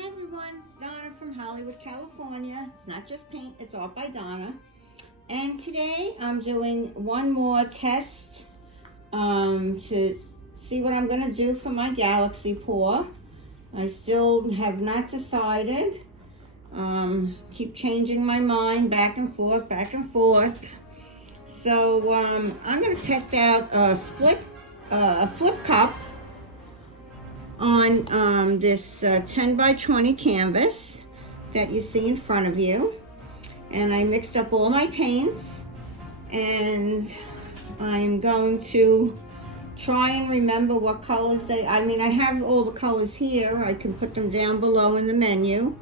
Hi everyone, it's Donna from Hollywood, California. It's not just paint, it's art by Donna. And today I'm doing one more test to see what I'm going to do for my galaxy pour. I still have not decided. Keep changing my mind back and forth, back and forth. So I'm going to test out a flip cup on this 10 by 20 canvas that you see in front of you. And I mixed up all my paints, and I'm going to try and remember what colors I have all the colors here. I can put them down below in the menu,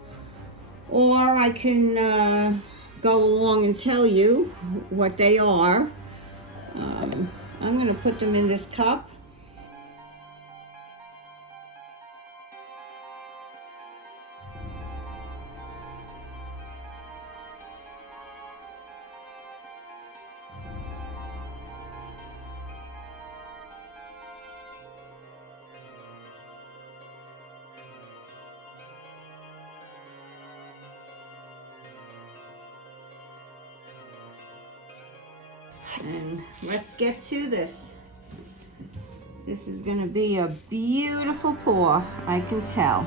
or I can go along and tell you what they are. I'm going to put them in this cup. And let's get to this. This is going to be a beautiful pour, I can tell.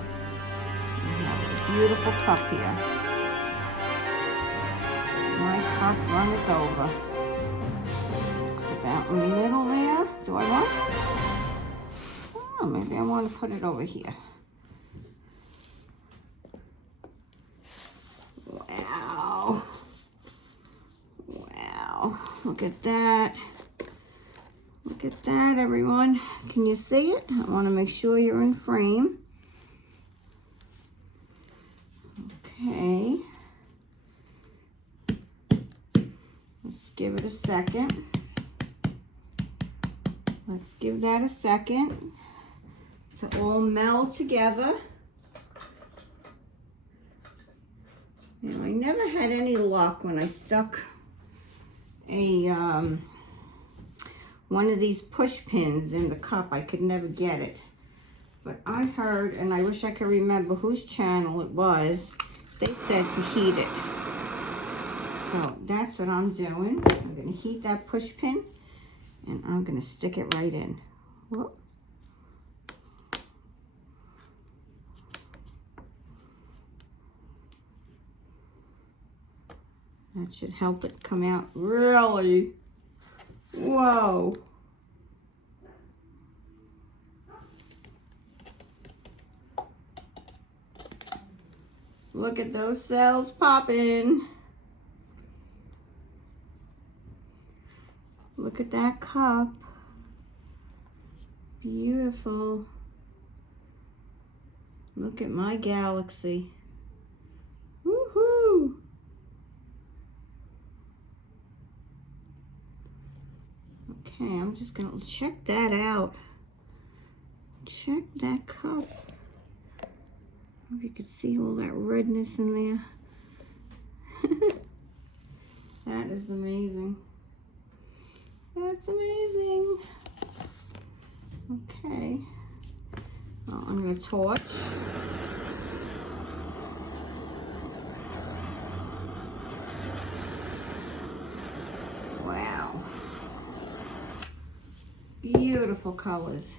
We have a beautiful cup here. My cup runneth over. It's about in the middle there. Do I want? Oh, maybe I want to put it over here. Wow. Wow. Look at that. Look at that, everyone. Can you see it? I want to make sure you're in frame. Okay. Let's give it a second. Let's give that a second to all meld together. Now, I never had any luck when I stuck one of these push pins in the cup. I could never get it. But I heard, and I wish I could remember whose channel it was, they said to heat it. So that's what I'm doing. I'm going to heat that push pin, and I'm going to stick it right in. Whoop. That should help it come out really. Whoa. Look at those cells popping. Look at that cup. Beautiful. Look at my galaxy. Woohoo! Okay, I'm just gonna check that out. Check that cup. If you could see all that redness in there. That is amazing. That's amazing. Okay. Well, I'm gonna torch. Wow. Beautiful colors.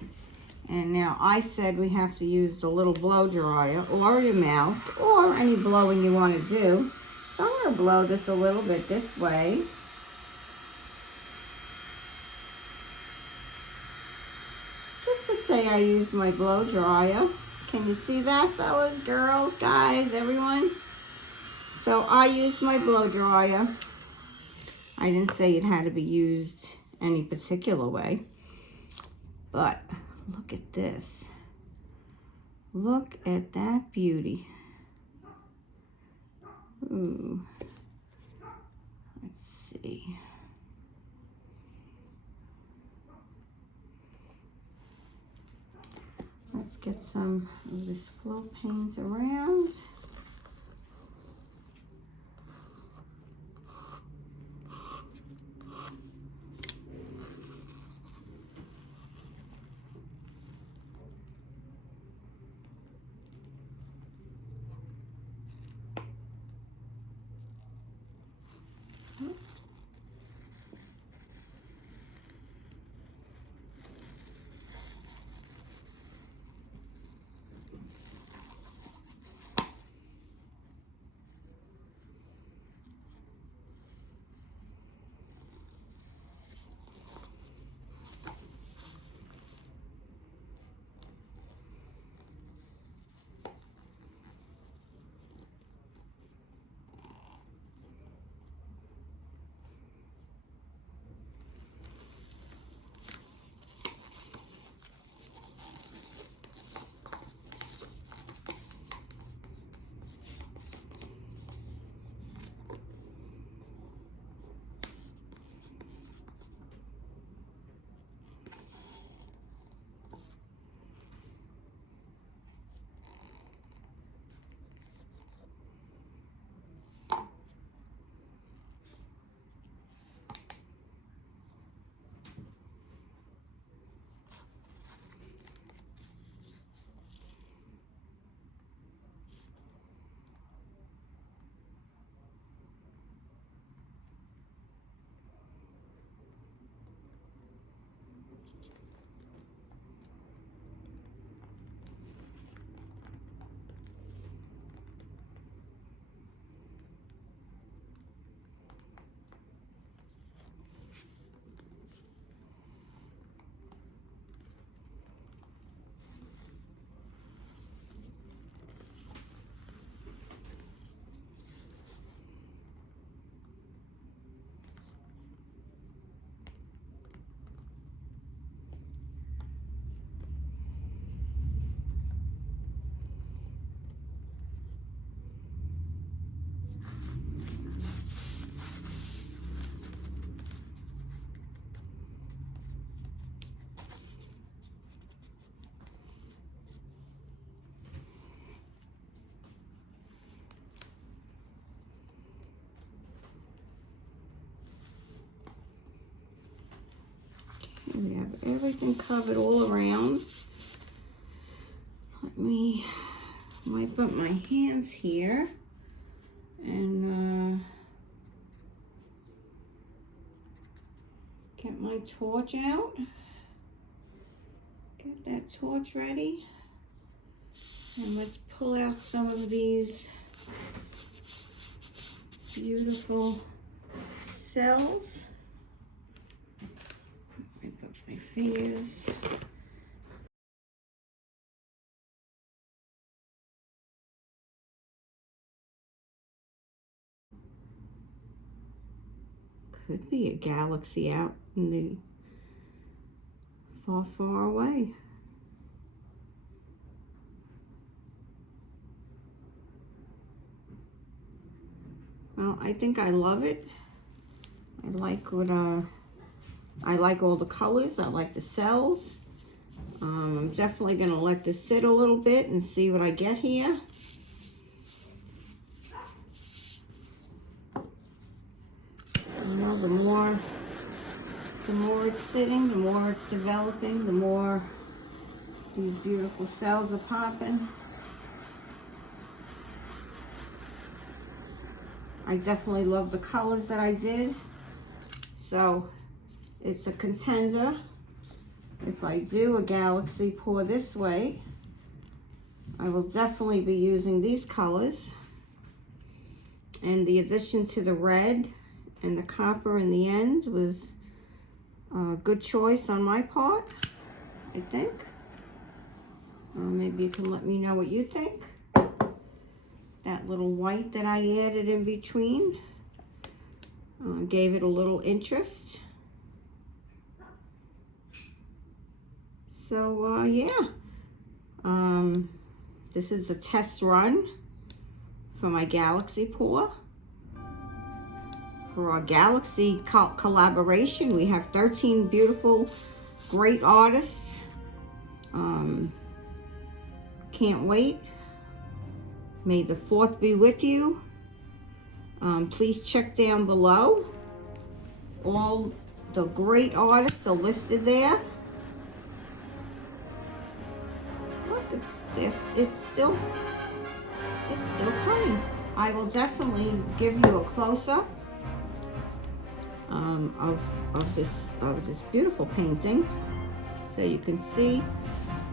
And now I said we have to use the little blow dryer or your mouth or any blowing you want to do. So I'm going to blow this a little bit this way. Just to say I used my blow dryer. Can you see that, fellas, girls, guys, everyone? So I used my blow dryer. I didn't say it had to be used any particular way. But look at this. Look at that beauty. Ooh. Let's see. Let's get some of this flow paint around. We have everything covered all around. Let me wipe up my hands here and get my torch out. Get that torch ready. And let's pull out some of these beautiful cells. Wipe up my fingers. Could be a galaxy out in the far, far away. Well, I think I love it. I like what I like all the colors. I like the cells. I'm definitely gonna let this sit a little bit and see what I get here. You know, the more it's sitting, the more it's developing, the more these beautiful cells are popping. I definitely love the colors that I did. So it's a contender. If I do a galaxy pour this way, I will definitely be using these colors. And the addition to the red and the copper in the end was a good choice on my part, I think. Maybe you can let me know what you think. That little white that I added in between gave it a little interest. So yeah, this is a test run for my galaxy pour. For our galaxy collaboration, we have 13 beautiful, great artists. Can't wait. May the 4th be with you. Please check down below. All the great artists are listed there. Look, it's still coming. I will definitely give you a close-up of this beautiful painting, so you can see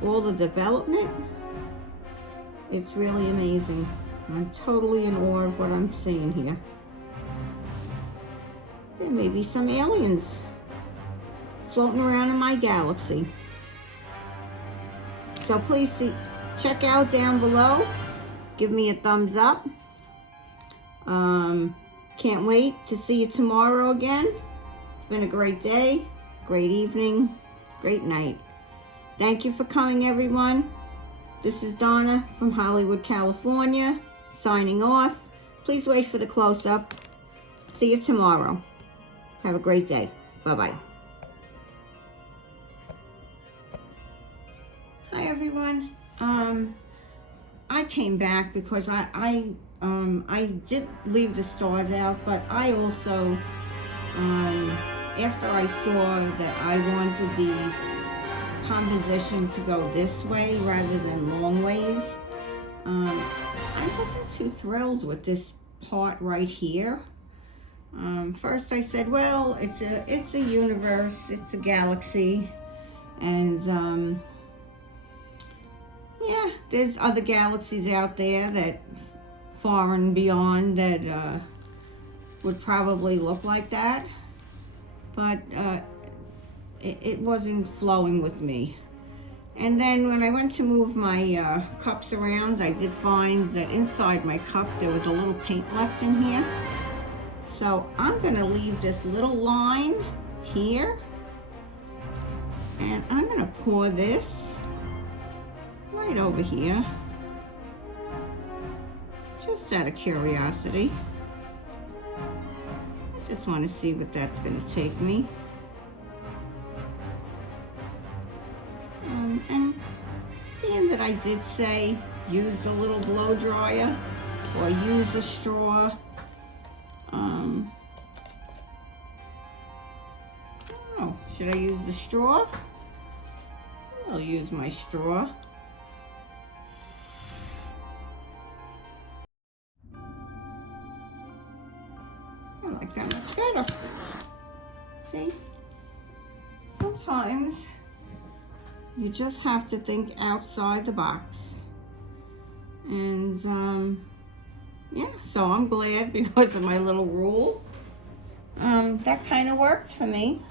all the development. It's really amazing. I'm totally in awe of what I'm seeing here. There may be some aliens floating around in my galaxy. So please check out down below. Give me a thumbs up. Can't wait to see you tomorrow again. It's been a great day, great evening, great night. Thank you for coming, everyone. This is Donna from Hollywood, California, signing off. Please wait for the close-up. See you tomorrow. Have a great day. Bye-bye. Hi, everyone. I came back because I did leave the stars out, but I also, after I saw that I wanted the composition to go this way rather than long ways, I wasn't too thrilled with this part right here. First I said, well, it's a universe, it's a galaxy, and yeah, there's other galaxies out there that far and beyond that would probably look like that, but it wasn't flowing with me. And then when I went to move my cups around, I did find that inside my cup there was a little paint left in here. So I'm gonna leave this little line here, and I'm gonna pour this right over here, just out of curiosity. I just want to see what that's going to take me. And being that I did say use a little blow dryer or use a straw, I don't know, Should I use the straw? I'll use my straw. I like that much better. See? Sometimes you just have to think outside the box. And yeah, so I'm glad because of my little rule. That kind of worked for me.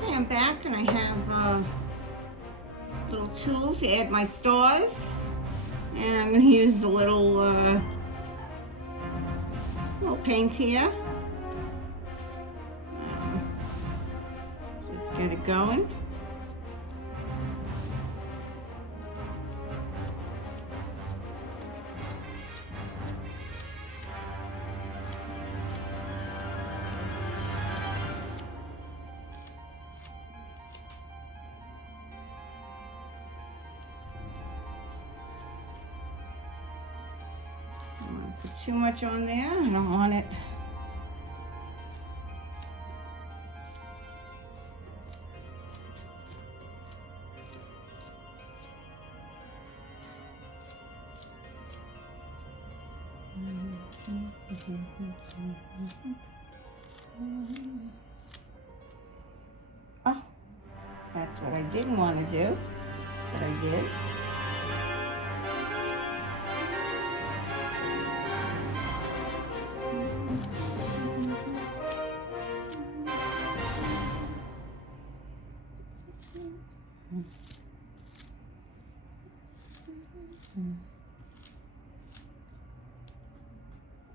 Okay, I'm back and I have little tools to add my stars. And I'm going to use the little paint here. Just get it going. I don't want to put too much on there. I don't want it. Oh, that's what I didn't want to do, but I did.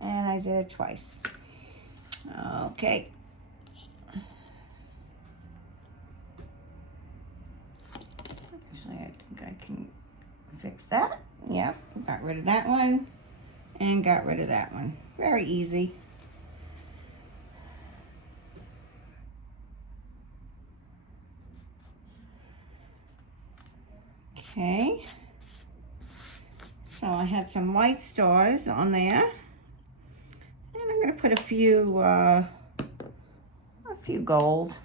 And I did it twice. Okay. Actually, I think I can fix that. Yep, got rid of that one and got rid of that one. Very easy. Okay. So I had some white stars on there. And I'm going to put a few gold.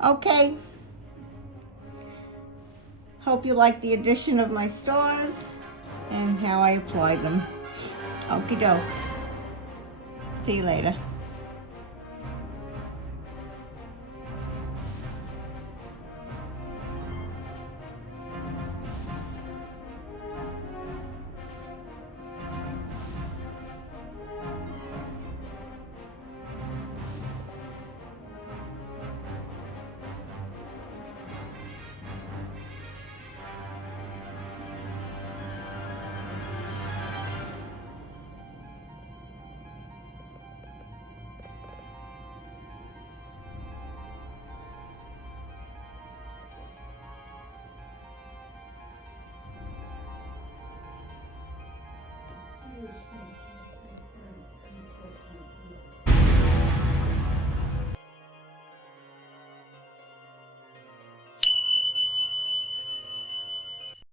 Okay, hope you like the addition of my stars and how I apply them. Okie doke. See you later.